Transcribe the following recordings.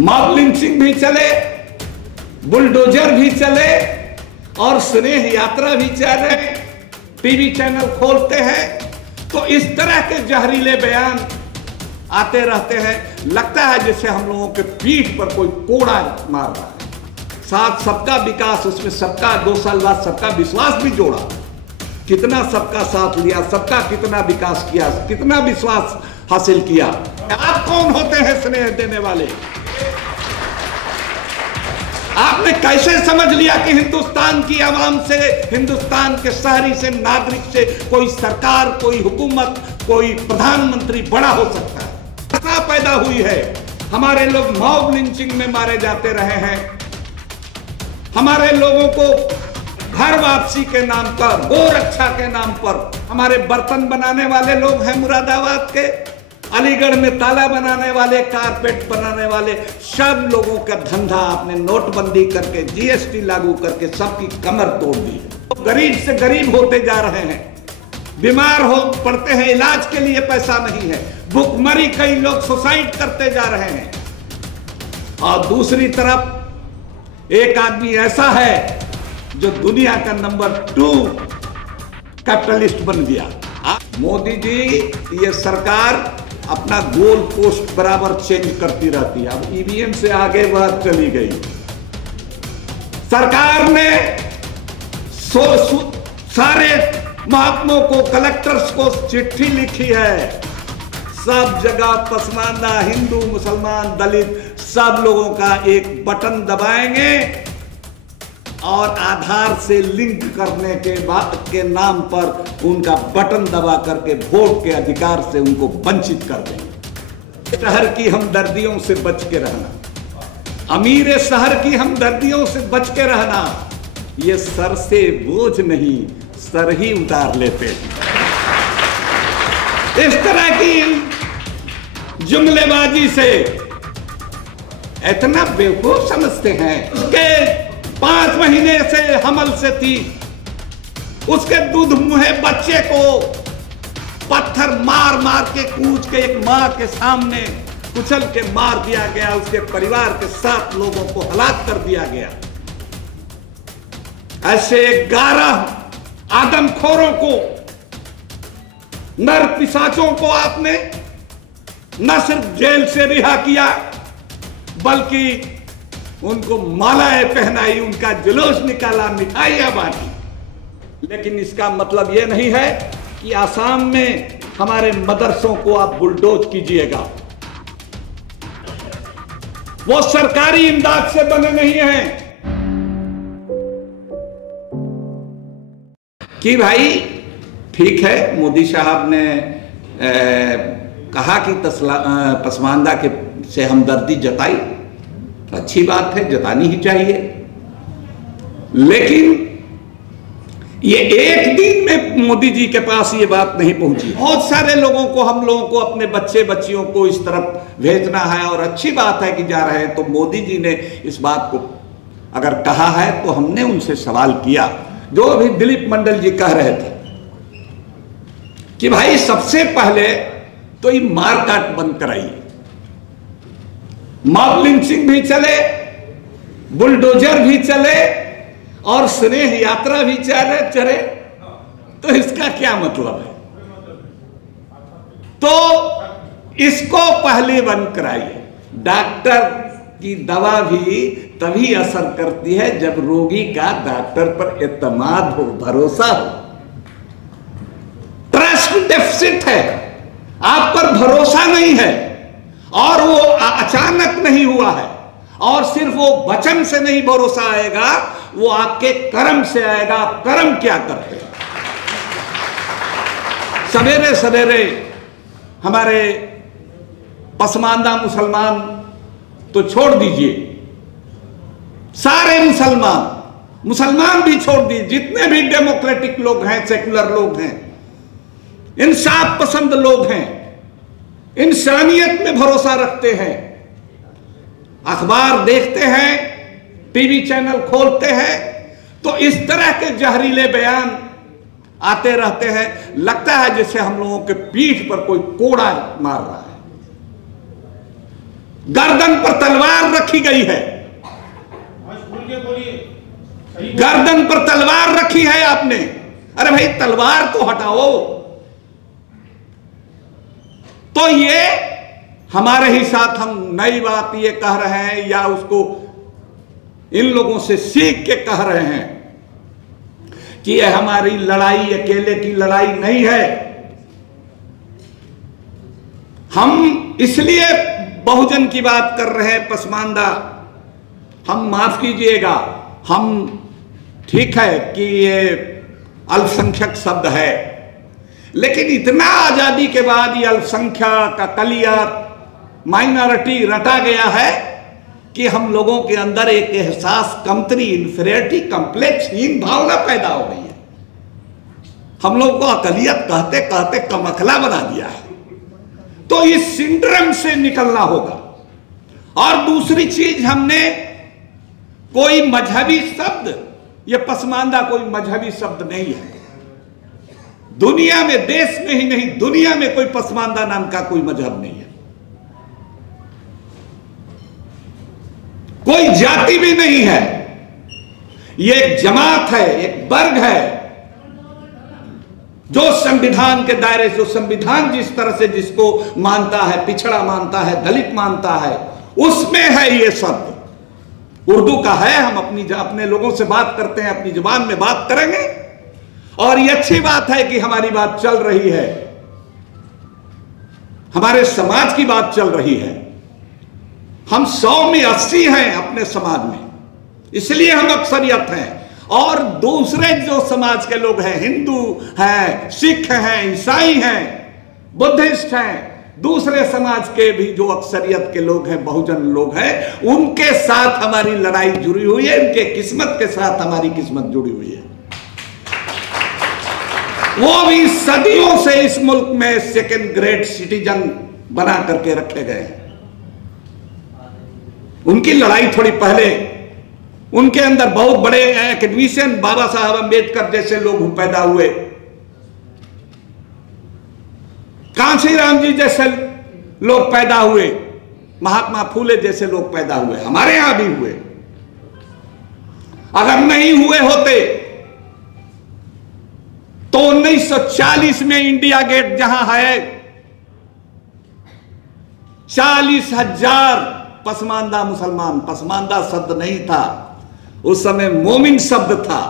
Mob lynching भी चले, bulldozer भी चले और स्नेह यात्रा भी चले, टीवी चैनल खोलते हैं तो इस तरह के जहरीले बयान आते रहते हैं। लगता है जैसे हम लोगों के पीठ पर कोई कोड़ा मार रहा है। साथ सबका विकास, उसमें सबका 2 साल बाद सबका विश्वास भी जोड़ा। कितना सबका साथ लिया, सबका कितना विकास किया, कितना विश्वास हासिल किया। आप कौन होते हैं स्नेह देने वाले? आपने कैसे समझ लिया कि हिंदुस्तान की आवाम से, हिंदुस्तान के शहरी से, नागरिक से कोई सरकार, कोई हुकूमत, कोई प्रधानमंत्री बड़ा हो सकता है? घटना पैदा हुई है। हमारे लोग मॉब लिंचिंग में मारे जाते रहे हैं। हमारे लोगों को घर वापसी के नाम पर, गोरक्षा के नाम पर, हमारे बर्तन बनाने वाले लोग हैं मुरादाबाद के, अलीगढ़ में ताला बनाने वाले, कारपेट बनाने वाले, सब लोगों का धंधा आपने नोटबंदी करके, जीएसटी लागू करके सबकी कमर तोड़ दी। गरीब से गरीब होते जा रहे हैं, बीमार हो पड़ते हैं, इलाज के लिए पैसा नहीं है, भूखमरी, कई लोग सुसाइड करते जा रहे हैं। और दूसरी तरफ एक आदमी ऐसा है जो दुनिया का नंबर 2 कैपिटलिस्ट बन गया। मोदी जी, ये सरकार अपना गोल पोस्ट बराबर चेंज करती रहती है। अब ईवीएम से आगे बात चली गई। सरकार ने सारे महकमों को, कलेक्टर्स को चिट्ठी लिखी है। सब जगह पसमानदा, हिंदू, मुसलमान, दलित, सब लोगों का एक बटन दबाएंगे और आधार से लिंक करने के नाम पर उनका बटन दबा करके वोट के अधिकार से उनको वंचित कर देंगे। शहर की हमदर्दियों से बच के रहना, अमीर शहर की हमदर्दियों से बच के रहना। ये सर से बोझ नहीं, सर ही उतार लेते हैं। इस तरह की जुमलेबाजी से इतना बेवकूफ समझते हैं कि 5 महीने से हमल से थी, उसके दूध मुहे बच्चे को पत्थर मार मार के कूच के एक मां के सामने कुचल के मार दिया गया। उसके परिवार के 7 लोगों को हलाक कर दिया गया। ऐसे 11 आदमखोरों को, नर पिशाचों को आपने न सिर्फ जेल से रिहा किया, बल्कि उनको मालाएं पहनाई, उनका जुलूस निकाला, मिठाइयां बांटी। लेकिन इसका मतलब यह नहीं है कि आसाम में हमारे मदरसों को आप बुलडोज कीजिएगा। वो सरकारी इमदाद से बने नहीं हैं कि भाई ठीक है, मोदी साहब ने कहा कि पसमानदा के से हमदर्दी जताई, अच्छी बात है, जतानी ही चाहिए। लेकिन ये एक दिन में मोदी जी के पास ये बात नहीं पहुंची। बहुत सारे लोगों को, हम लोगों को अपने बच्चे बच्चियों को इस तरफ भेजना है और अच्छी बात है कि जा रहे हैं। तो मोदी जी ने इस बात को अगर कहा है तो हमने उनसे सवाल किया, जो अभी दिलीप मंडल जी कह रहे थे कि भाई सबसे पहले तो ये मारकाट बंद कराइए। मॉब लिंचिंग भी चले, बुलडोजर भी चले और स्नेह यात्रा भी चले, तो इसका क्या मतलब है? तो इसको पहले बंद कराइए। डॉक्टर की दवा भी तभी असर करती है जब रोगी का डॉक्टर पर एतमाद हो, भरोसा हो। ट्रस्ट डेफिसिट है, आप पर भरोसा नहीं है, और वो अचानक नहीं हुआ है, और सिर्फ वो वचन से नहीं भरोसा आएगा, वो आपके कर्म से आएगा। आप कर्म क्या करते हैं? सवेरे सवेरे हमारे पसमानदा मुसलमान तो छोड़ दीजिए, सारे मुसलमान भी छोड़ दीजिए, जितने भी डेमोक्रेटिक लोग हैं, सेकुलर लोग हैं, इंसाफ पसंद लोग हैं, इंसानियत में भरोसा रखते हैं, अखबार देखते हैं, टीवी चैनल खोलते हैं, तो इस तरह के जहरीले बयान आते रहते हैं। लगता है जैसे हम लोगों के पीठ पर कोई कोड़ा मार रहा है। गर्दन पर तलवार रखी गई है, गर्दन पर तलवार रखी है आपने। अरे भाई तलवार तो हटाओ। तो ये हमारे ही साथ हम नई बात ये कह रहे हैं या उसको इन लोगों से सीख के कह रहे हैं कि यह हमारी लड़ाई अकेले की लड़ाई नहीं है। हम इसलिए बहुजन की बात कर रहे हैं, पसमानदा। हम माफ कीजिएगा, हम ठीक है कि ये अल्पसंख्यक शब्द है, लेकिन इतना आजादी के बाद ये अल्पसंख्यक, अकलियत, माइनॉरिटी रटा गया है कि हम लोगों के अंदर एक एहसास कमतरी, इंफीरियरिटी कॉम्प्लेक्स, हीन भावना पैदा हो गई है। हम लोग को अकलियत कहते कहते कमखला बना दिया है। तो इस सिंड्रोम से निकलना होगा। और दूसरी चीज, हमने कोई मजहबी शब्द, ये पसमानदा कोई मजहबी शब्द नहीं है। दुनिया में, देश में ही नहीं दुनिया में कोई पसमानदा नाम का कोई मजहब नहीं है, कोई जाति भी नहीं है। ये एक जमात है, एक वर्ग है जो संविधान के दायरे, जो संविधान जिस तरह से जिसको मानता है, पिछड़ा मानता है, दलित मानता है, उसमें है ये शब्द। उर्दू का है। हम अपने लोगों से बात करते हैं, अपनी जुबान में बात करेंगे। और ये अच्छी बात है कि हमारी बात चल रही है, हमारे समाज की बात चल रही है। हम 100 में 80 हैं अपने समाज में, इसलिए हम अक्सरियत हैं। और दूसरे जो समाज के लोग हैं, हिंदू हैं, सिख हैं, ईसाई हैं, बुद्धिस्ट हैं, दूसरे समाज के भी जो अक्सरियत के लोग हैं, बहुजन लोग हैं, उनके साथ हमारी लड़ाई जुड़ी हुई है, उनके किस्मत के साथ हमारी किस्मत जुड़ी हुई है। वो भी सदियों से इस मुल्क में सेकंड ग्रेड सिटीजन बना करके रखे गए हैं। उनकी लड़ाई थोड़ी पहले, उनके अंदर बहुत बड़े एकेडमिशियन, बाबा साहब अंबेडकर जैसे लोग पैदा हुए, कांशीराम जी जैसे लोग पैदा हुए, महात्मा फूले जैसे लोग पैदा हुए, हमारे यहां भी हुए। अगर नहीं हुए होते तो 1940 में इंडिया गेट जहां है, 40,000 पसमानदा मुसलमान, पसमानदा शब्द नहीं था उस समय, मोमिन शब्द था।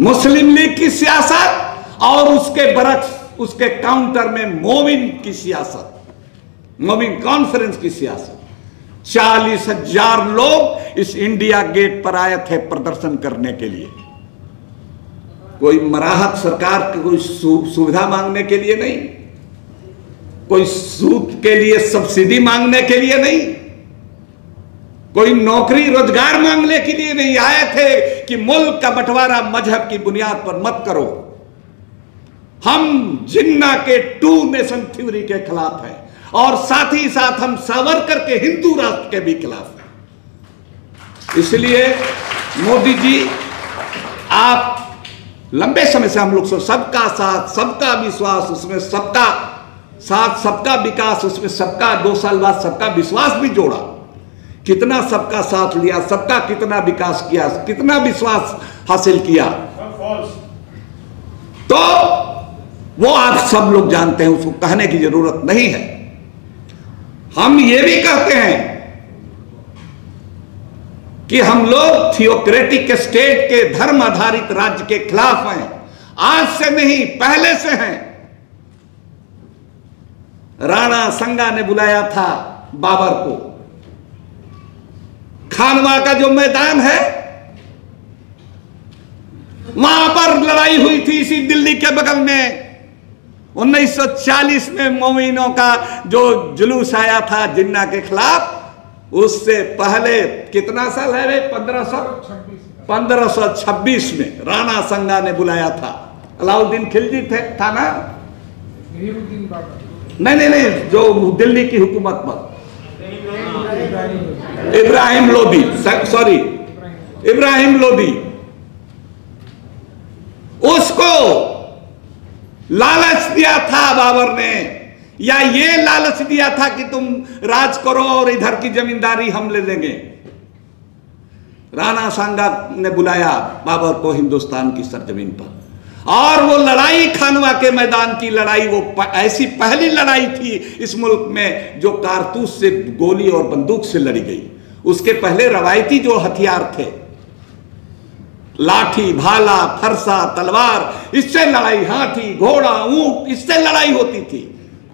मुस्लिम लीग की सियासत और उसके बरक्स, उसके काउंटर में मोमिन की सियासत, मोमिन कॉन्फ्रेंस की सियासत। 40,000 लोग इस इंडिया गेट पर आए थे प्रदर्शन करने के लिए। कोई मराहत सरकार की कोई सुविधा मांगने के लिए नहीं, कोई सूद के लिए सब्सिडी मांगने के लिए नहीं, कोई नौकरी रोजगार मांगने के लिए नहीं आए थे कि मुल्क का बंटवारा मजहब की बुनियाद पर मत करो। हम जिन्ना के 2 नेशन थ्योरी के खिलाफ हैं और साथ ही साथ हम सावरकर के हिंदू राष्ट्र के भी खिलाफ हैं। इसलिए मोदी जी, आप लंबे समय से हम लोग सबका साथ, सबका विश्वास, उसमें सबका साथ, सबका विकास, उसमें सबका 2 साल बाद सबका विश्वास भी जोड़ा। कितना सबका साथ लिया, सबका कितना विकास किया, कितना विश्वास हासिल किया, तो वो आप सब लोग जानते हैं, उसको कहने की जरूरत नहीं है। हम ये भी कहते हैं कि हम लोग थियोक्रेटिक स्टेट के, धर्म आधारित राज्य के खिलाफ हैं। आज से नहीं, पहले से हैं। राणा संगा ने बुलाया था बाबर को, खानवा का जो मैदान है वहां पर लड़ाई हुई थी, इसी दिल्ली के बगल में। 1940 में मोमिनों का जो जुलूस आया था जिन्ना के खिलाफ, उससे पहले कितना साल है रे, 1526 में राणा संगा ने बुलाया था। अलाउद्दीन खिलजी था ना, नहीं, जो दिल्ली की हुकूमत पर इब्राहिम लोदी, सॉरी इब्राहिम लोदी, उसको लालच दिया था बाबर ने या ये लालच दिया था कि तुम राज करो और इधर की जमींदारी हम ले लेंगे? राणा सांगा ने बुलाया बाबर को हिंदुस्तान की सरजमीन पर, और वो लड़ाई खानवा के मैदान की लड़ाई, वो ऐसी पहली लड़ाई थी इस मुल्क में जो कारतूस से, गोली और बंदूक से लड़ी गई। उसके पहले रवायती जो हथियार थे, लाठी, भाला, फरसा, तलवार, इससे लड़ाई, हाथी, घोड़ा, ऊंट, इससे लड़ाई होती थी।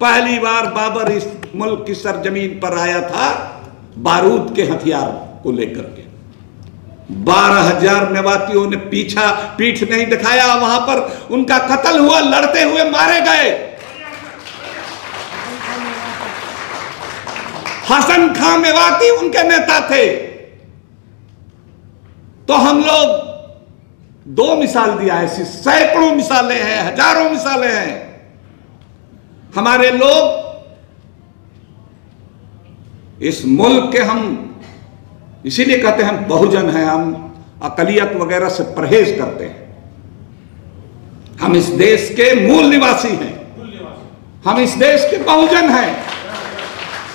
पहली बार बाबर इस मुल्क की सरजमीन पर आया था बारूद के हथियार को लेकर के। 12,000 मेवातियों ने पीठ नहीं दिखाया, वहां पर उनका कत्ल हुआ, लड़ते हुए मारे गए। हसन खां मेवाती उनके नेता थे। तो हम लोग 2 मिसाल दिया, ऐसी सैकड़ों मिसालें हैं, हजारों मिसालें हैं। हमारे लोग इस मुल्क के, हम इसीलिए कहते हैं हम बहुजन हैं, हम अकलियत वगैरह से परहेज करते हैं। हम इस देश के मूल निवासी हैं, हम इस देश के बहुजन हैं।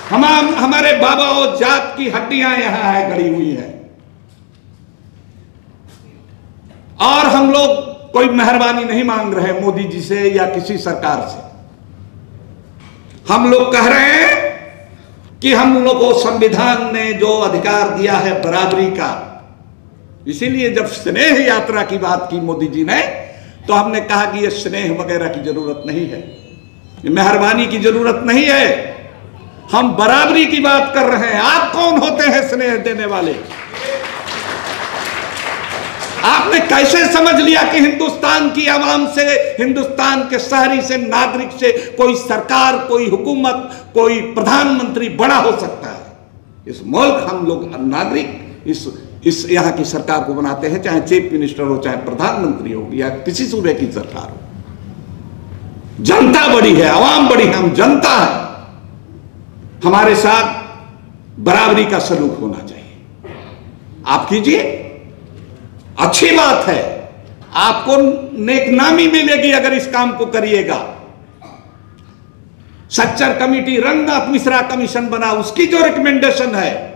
हमारे बाबा और जात की हड्डियां यहां है, गड़ी हुई है। और हम लोग कोई मेहरबानी नहीं मांग रहे मोदी जी से या किसी सरकार से। हम लोग कह रहे हैं कि हम लोग को संविधान ने जो अधिकार दिया है बराबरी का, इसीलिए जब स्नेह यात्रा की बात की मोदी जी ने, तो हमने कहा कि ये स्नेह वगैरह की जरूरत नहीं है, ये मेहरबानी की जरूरत नहीं है, हम बराबरी की बात कर रहे हैं। आप कौन होते हैं स्नेह देने वाले? आपने कैसे समझ लिया कि हिंदुस्तान की आवाम से, हिंदुस्तान के शहरी से, नागरिक से कोई सरकार, कोई हुकूमत, कोई प्रधानमंत्री बड़ा हो सकता है? इस मुल्क, हम लोग नागरिक इस यहाँ की सरकार को बनाते हैं, चाहे चीफ मिनिस्टर हो, चाहे प्रधानमंत्री हो, या किसी सूबे की सरकार हो। जनता बड़ी है, आवाम बड़ी है, हम जनता है। हमारे साथ बराबरी का सलूक होना चाहिए। आप कीजिए, अच्छी बात है, आपको नेकनामी मिलेगी अगर इस काम को करिएगा। सच्चर कमेटी, रंगनाथ मिश्रा कमीशन बना, उसकी जो रिकमेंडेशन है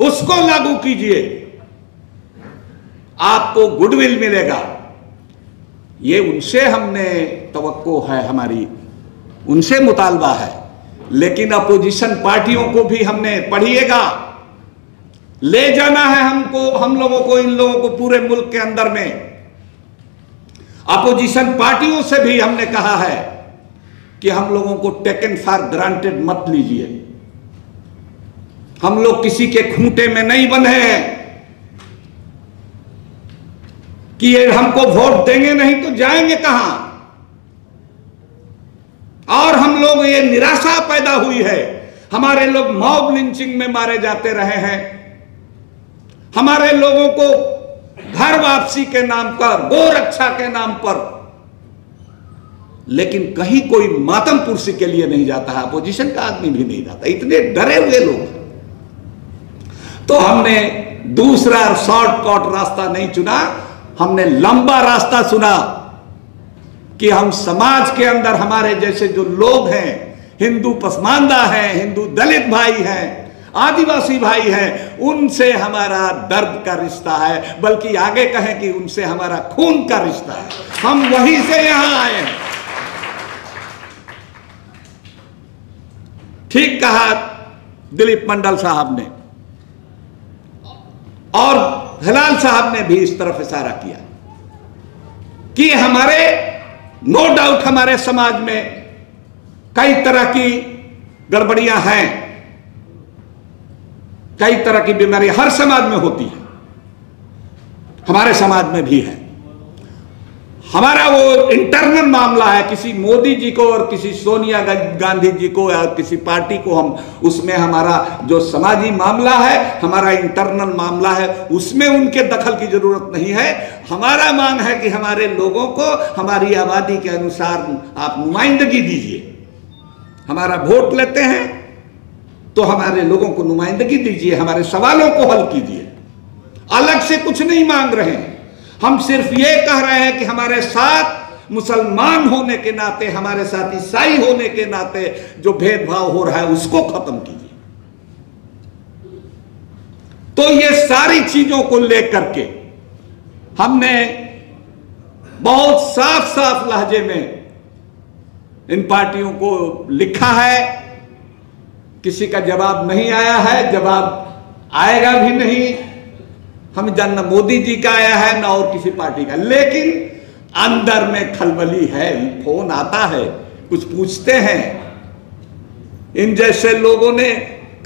उसको लागू कीजिए, आपको गुडविल मिलेगा। ये उनसे हमने तवक्को है, हमारी उनसे मुतालबा है। लेकिन अपोजिशन पार्टियों को भी हमने, पढ़िएगा, ले जाना है हमको, हम लोगों को, इन लोगों को पूरे मुल्क के अंदर में। अपोजिशन पार्टियों से भी हमने कहा है कि हम लोगों को टेकन फॉर ग्रांटेड मत लीजिए। हम लोग किसी के खूंटे में नहीं बंधे हैं कि ये हमको वोट देंगे नहीं तो जाएंगे कहां। और हम लोग, ये निराशा पैदा हुई है, हमारे लोग मॉब लिंचिंग में मारे जाते रहे हैं, हमारे लोगों को घर वापसी के नाम पर, गोरक्षा के नाम पर, लेकिन कहीं कोई मातम पुरसी के लिए नहीं जाता है, अपोजिशन का आदमी भी नहीं जाता, इतने डरे हुए लोग हैं। तो हमने दूसरा शॉर्टकट रास्ता नहीं चुना, हमने लंबा रास्ता चुना कि हम समाज के अंदर हमारे जैसे जो लोग हैं, हिंदू पसमानदा हैं, हिंदू दलित भाई हैं, आदिवासी भाई हैं, उनसे हमारा दर्द का रिश्ता है, बल्कि आगे कहें कि उनसे हमारा खून का रिश्ता है। हम वहीं से यहां आए हैं। ठीक कहा दिलीप मंडल साहब ने, और हिलाल साहब ने भी इस तरफ इशारा किया कि हमारे, नो डाउट, हमारे समाज में कई तरह की गड़बड़ियां हैं, कई तरह की बीमारी हर समाज में होती है, हमारे समाज में भी है। हमारा वो इंटरनल मामला है, किसी मोदी जी को और किसी सोनिया गांधी जी को या किसी पार्टी को हम, उसमें हमारा जो समाजी मामला है, हमारा इंटरनल मामला है, उसमें उनके दखल की जरूरत नहीं है। हमारा मांग है कि हमारे लोगों को हमारी आबादी के अनुसार आप नुमाइंदगी दीजिए। हमारा वोट लेते हैं तो हमारे लोगों को नुमाइंदगी दीजिए, हमारे सवालों को हल कीजिए। अलग से कुछ नहीं मांग रहे हैं, हम सिर्फ ये कह रहे हैं कि हमारे साथ मुसलमान होने के नाते, हमारे साथ ईसाई होने के नाते जो भेदभाव हो रहा है उसको खत्म कीजिए। तो ये सारी चीजों को लेकर के हमने बहुत साफ साफ लहजे में इन पार्टियों को लिखा है। किसी का जवाब नहीं आया है, जवाब आएगा भी नहीं। हम जानना मोदी जी का आया है ना और किसी पार्टी का, लेकिन अंदर में खलबली है। फोन आता है, कुछ पूछते हैं। इन जैसे लोगों ने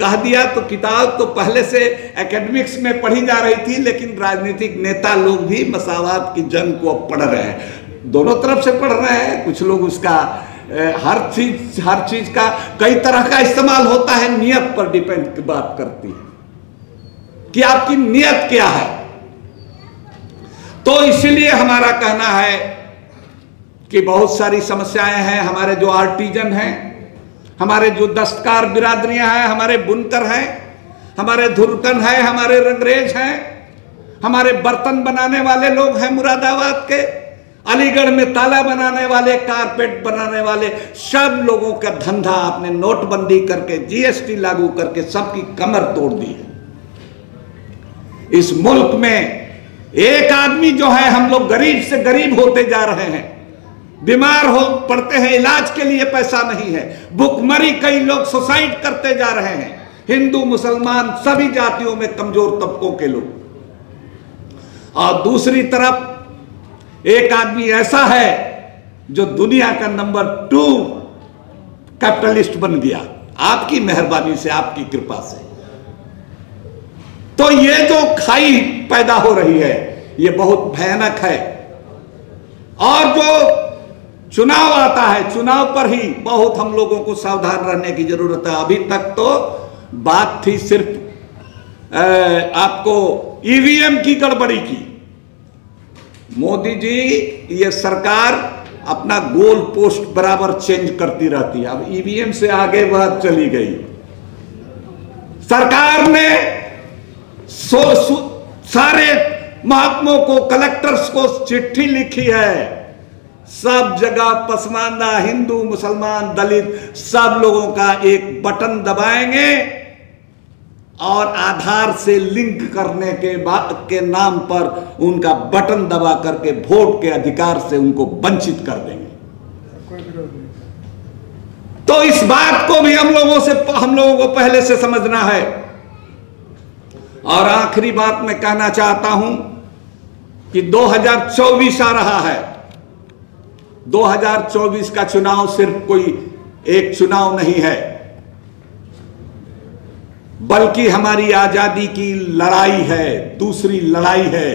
कह दिया तो किताब तो पहले से एकेडमिक्स में पढ़ी जा रही थी, लेकिन राजनीतिक नेता लोग भी मसावात की जंग को अब पढ़ रहे हैं। दोनों तरफ से पढ़ रहे हैं। कुछ लोग उसका हर चीज का कई तरह का इस्तेमाल होता है। नियत पर डिपेंड की बात करती है कि आपकी नियत क्या है। तो इसलिए हमारा कहना है कि बहुत सारी समस्याएं हैं। हमारे जो आर्टिजन हैं, हमारे जो दस्तकार बिरादरियां हैं, हमारे बुनकर हैं, हमारे धुरकन हैं, हमारे रंगरेज हैं, हमारे बर्तन बनाने वाले लोग हैं मुरादाबाद के, अलीगढ़ में ताला बनाने वाले, कारपेट बनाने वाले, सब लोगों का धंधा आपने नोटबंदी करके, जीएसटी लागू करके सबकी कमर तोड़ दी है। इस मुल्क में एक आदमी जो है, हम लोग गरीब से गरीब होते जा रहे हैं। बीमार हो पड़ते हैं, इलाज के लिए पैसा नहीं है। भुखमरी कई लोग सुसाइड करते जा रहे हैं। हिंदू मुसलमान सभी जातियों में कमजोर तबकों के लोग। और दूसरी तरफ एक आदमी ऐसा है जो दुनिया का नंबर 2 कैपिटलिस्ट बन गया, आपकी मेहरबानी से, आपकी कृपा से। तो ये जो खाई पैदा हो रही है ये बहुत भयानक है। और जो चुनाव आता है, चुनाव पर ही बहुत हम लोगों को सावधान रहने की जरूरत है। अभी तक तो बात थी सिर्फ आपको ईवीएम की गड़बड़ी की। मोदी जी, ये सरकार अपना गोल पोस्ट बराबर चेंज करती रहती है। अब ईवीएम से आगे बात चली गई। सरकार ने सारे महकमों को, कलेक्टर्स को चिट्ठी लिखी है। सब जगह पसमानदा हिंदू, मुसलमान, दलित सब लोगों का एक बटन दबाएंगे और आधार से लिंक करने के नाम पर उनका बटन दबा करके वोट के अधिकार से उनको वंचित कर देंगे। तो इस बात को भी हम लोगों को पहले से समझना है। और आखिरी बात मैं कहना चाहता हूं कि 2024 आ रहा है। 2024 का चुनाव सिर्फ कोई एक चुनाव नहीं है, बल्कि हमारी आजादी की लड़ाई है, दूसरी लड़ाई है।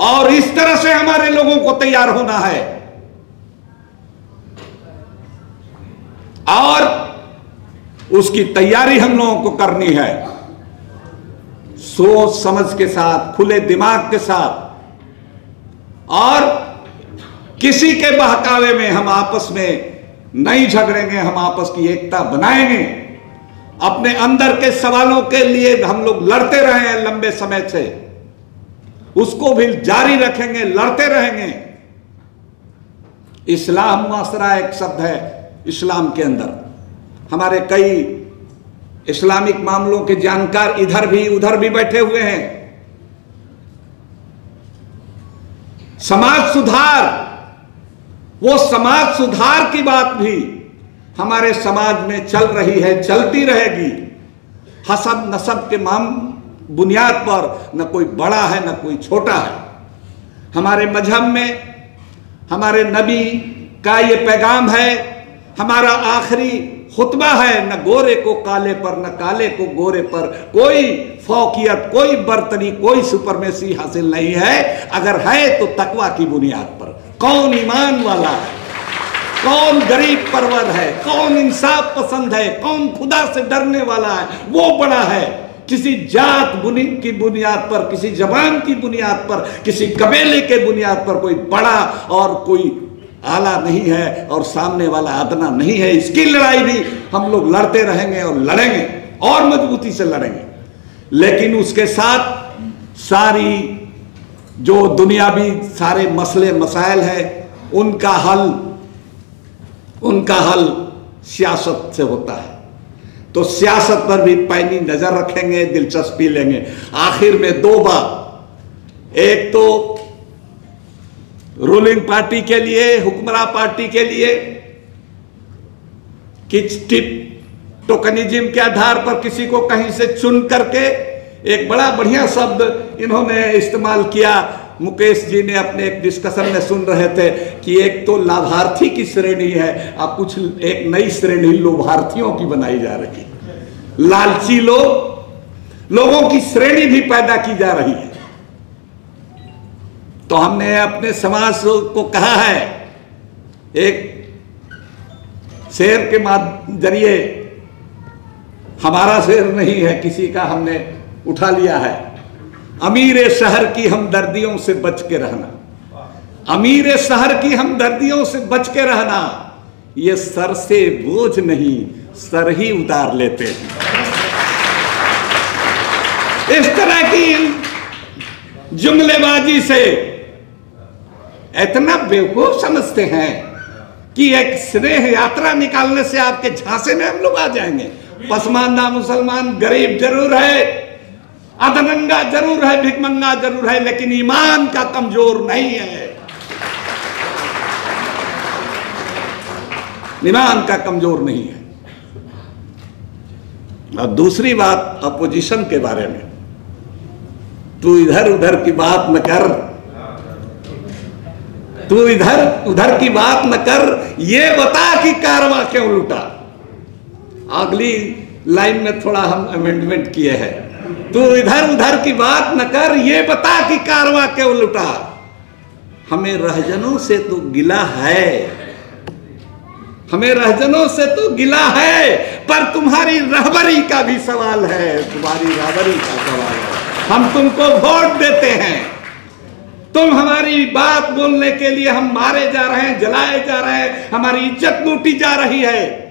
और इस तरह से हमारे लोगों को तैयार होना है और उसकी तैयारी हम लोगों को करनी है, सोच समझ के साथ, खुले दिमाग के साथ। और किसी के बहकावे में हम आपस में नहीं झगड़ेंगे, हम आपस की एकता बनाएंगे। अपने अंदर के सवालों के लिए हम लोग लड़ते रहे हैं लंबे समय से, उसको भी जारी रखेंगे, लड़ते रहेंगे। इस्लाम मुआसरा एक शब्द है इस्लाम के अंदर। हमारे कई इस्लामिक मामलों के जानकार इधर भी उधर भी बैठे हुए हैं। समाज सुधार, वो समाज सुधार की बात भी हमारे समाज में चल रही है, चलती रहेगी। हसब नसब के बुनियाद पर न कोई बड़ा है न कोई छोटा है। हमारे मजहब में हमारे नबी का ये पैगाम है, हमारा आखिरी खुतबा है, न गोरे को काले पर न काले को गोरे पर कोई फौकियत, कोई बर्तरी, कोई सुपरमेसी हासिल नहीं है। अगर है तो तकवा की बुनियाद पर। कौन ईमान वाला है, कौन गरीब परवर है, कौन इंसाफ पसंद है, कौन खुदा से डरने वाला है, वो बड़ा है। किसी जात की बुनियाद पर, किसी जबान की बुनियाद पर, किसी कबीले के बुनियाद पर कोई बड़ा और कोई आला नहीं है और सामने वाला अदना नहीं है। इसकी लड़ाई भी हम लोग लड़ते रहेंगे और लड़ेंगे और मजबूती से लड़ेंगे। लेकिन उसके साथ सारी जो दुनियावी सारे मसले मसाइल है उनका हल सियासत से होता है। तो सियासत पर भी पैनी नजर रखेंगे, दिलचस्पी लेंगे। आखिर में दो बात, एक तो रूलिंग पार्टी के लिए, हुक्मरान पार्टी के लिए कि टिप टोकनिज्म के आधार पर किसी को कहीं से चुन करके, एक बड़ा बढ़िया शब्द इन्होंने इस्तेमाल किया, मुकेश जी ने अपने एक डिस्कशन में सुन रहे थे कि एक तो लाभार्थी की श्रेणी है, अब कुछ एक नई श्रेणी लोभार्थियों की बनाई जा रही है। लालची लोगों की श्रेणी भी पैदा की जा रही है। तो हमने अपने समाज को कहा है, एक शेर के जरिए, हमारा शेर नहीं है, किसी का हमने उठा लिया है, अमीर शहर की हमदर्दियों से बच के रहना, अमीर शहर की हमदर्दियों से बच के रहना, ये सर से बोझ नहीं सर ही उतार लेते हैं। इस तरह की जुमलेबाजी से इतना बेवकूफ समझते हैं कि एक स्नेह यात्रा निकालने से आपके झांसे में हम लोग आ जाएंगे। पसमानदा मुसलमान गरीब जरूर है, अधनंगा जरूर है, भिखमंगा जरूर है, लेकिन ईमान का कमजोर नहीं है। ईमान का कमजोर नहीं है। और दूसरी बात अपोजिशन के बारे में, तू इधर उधर की बात न कर, तू इधर उधर की बात न कर, ये बता कि कारवां क्यों लूटा। अगली लाइन में थोड़ा हम अमेंडमेंट किए हैं, तू इधर उधर की बात न कर, ये बता कि कारवां क्यों लूटा। हमें रहजनों से तो गिला है, हमें रहजनों से तो गिला है, पर तुम्हारी रहबरी का भी सवाल है, तुम्हारी रहबरी का सवाल है। हम तुमको वोट देते हैं, तुम हमारी बात बोलने के लिए हम मारे जा रहे हैं, जलाए जा रहे हैं, हमारी इज्जत लूटी जा रही है।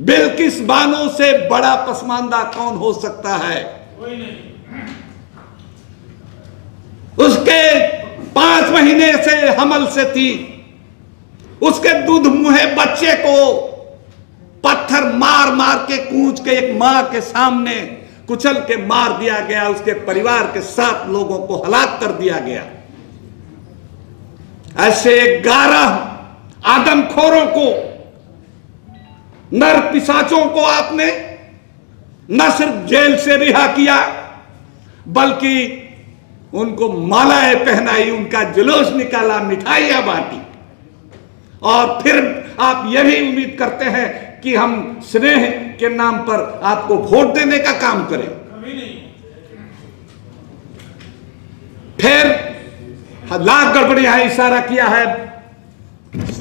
बिल्किस बानो से बड़ा पसमानदा कौन हो सकता है? कोई नहीं। उसके 5 महीने से हमल से थी, उसके दूध मुहे बच्चे को पत्थर मार मार के कूच के एक मां के सामने कुचल के मार दिया गया, उसके परिवार के 7 लोगों को हलाक कर दिया गया। ऐसे 11 आदमखोरों को, नर पिशाचों को आपने न सिर्फ जेल से रिहा किया, बल्कि उनको मालाएं पहनाई, उनका जुलूस निकाला, मिठाइयां बांटी, और फिर आप यह भी उम्मीद करते हैं कि हम स्नेह के नाम पर आपको वोट देने का काम करें। फिर लाख गड़बड़ियां है, इशारा किया है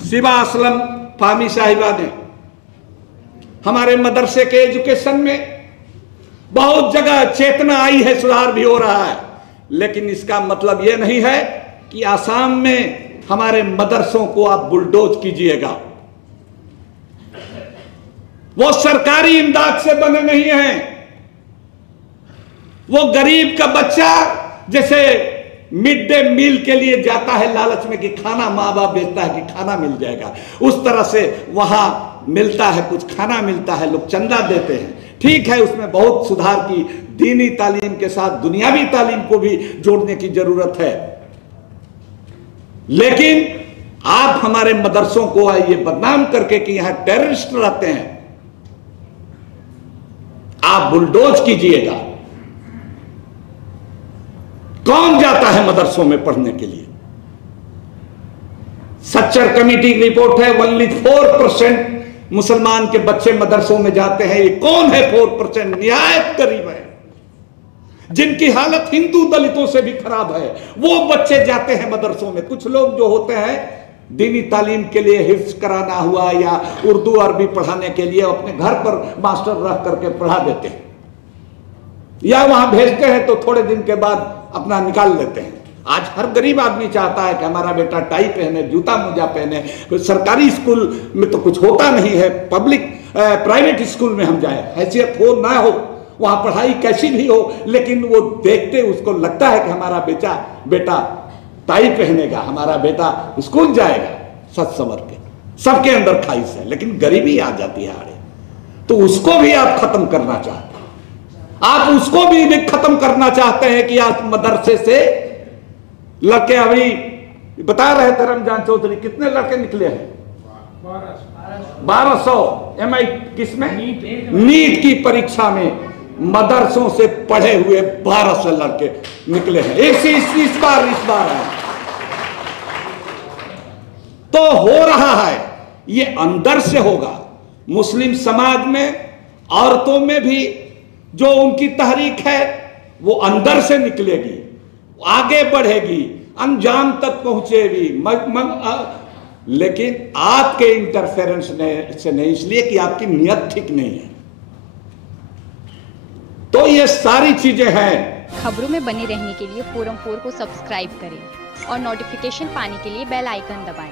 शिबा असलम फामी साहिबा ने। हमारे मदरसे के एजुकेशन में बहुत जगह चेतना आई है, सुधार भी हो रहा है, लेकिन इसका मतलब यह नहीं है कि आसाम में हमारे मदरसों को आप बुलडोज कीजिएगा। वो सरकारी इमदाद से बने नहीं हैं। वो गरीब का बच्चा जैसे मिड डे मील के लिए जाता है लालच में कि खाना माँ बाप बेचता है कि खाना मिल जाएगा, उस तरह से वहां मिलता है, कुछ खाना मिलता है, लोग चंदा देते हैं। ठीक है, उसमें बहुत सुधार की, दीनी तालीम के साथ दुनियावी तालीम को भी जोड़ने की जरूरत है। लेकिन आप हमारे मदरसों को ये बदनाम करके कि यहां टेररिस्ट रहते हैं, आप बुलडोज कीजिएगा। कौन जाता है मदरसों में पढ़ने के लिए? सच्चर कमेटी की रिपोर्ट है, ओनली 4% मुसलमान के बच्चे मदरसों में जाते हैं। ये कौन है 4%? निहायत करीब है। जिनकी हालत हिंदू दलितों से भी खराब है, वो बच्चे जाते हैं मदरसों में। कुछ लोग जो होते हैं दीनी तालीम के लिए हिफ्ज कराना हुआ या उर्दू अरबी पढ़ाने के लिए अपने घर पर मास्टर रख करके पढ़ा देते हैं, या वहां भेजते हैं तो थोड़े दिन के बाद अपना निकाल लेते हैं। आज हर गरीब आदमी चाहता है कि हमारा बेटा टाई पहने, जूता मोजा पहने। सरकारी स्कूल में तो कुछ होता नहीं है, प्राइवेट स्कूल में हम जाए, हैसियत हो ना हो, वहां पढ़ाई कैसी भी हो, लेकिन वो देखते उसको लगता है कि हमारा बेटा टाई पहनेगा, हमारा बेटा स्कूल जाएगा सच समझ के, सबके अंदर ख्वाहिश है, लेकिन गरीबी आ जाती है आड़े, तो उसको भी आप खत्म करना चाहते हैं। आप उसको भी खत्म करना चाहते हैं कि आज मदरसे से लड़के, अभी बता रहे थे रमजान चौधरी, कितने लड़के निकले हैं? 1200 MI किसमें? नीट की परीक्षा में मदरसों से पढ़े हुए 1200 लड़के निकले हैं इस बार है। तो हो रहा है, ये अंदर से होगा। मुस्लिम समाज में, औरतों में भी जो उनकी तहरीक है वो अंदर से निकलेगी, आगे बढ़ेगी, अंजाम तक पहुंचेगी, लेकिन आपके इंटरफेरेंस से नहीं, इसलिए कि आपकी नियत ठीक नहीं है। तो ये सारी चीजें हैं। खबरों में बने रहने के लिए फोरम 4 को सब्सक्राइब करें और नोटिफिकेशन पाने के लिए बेल आइकन दबाएं।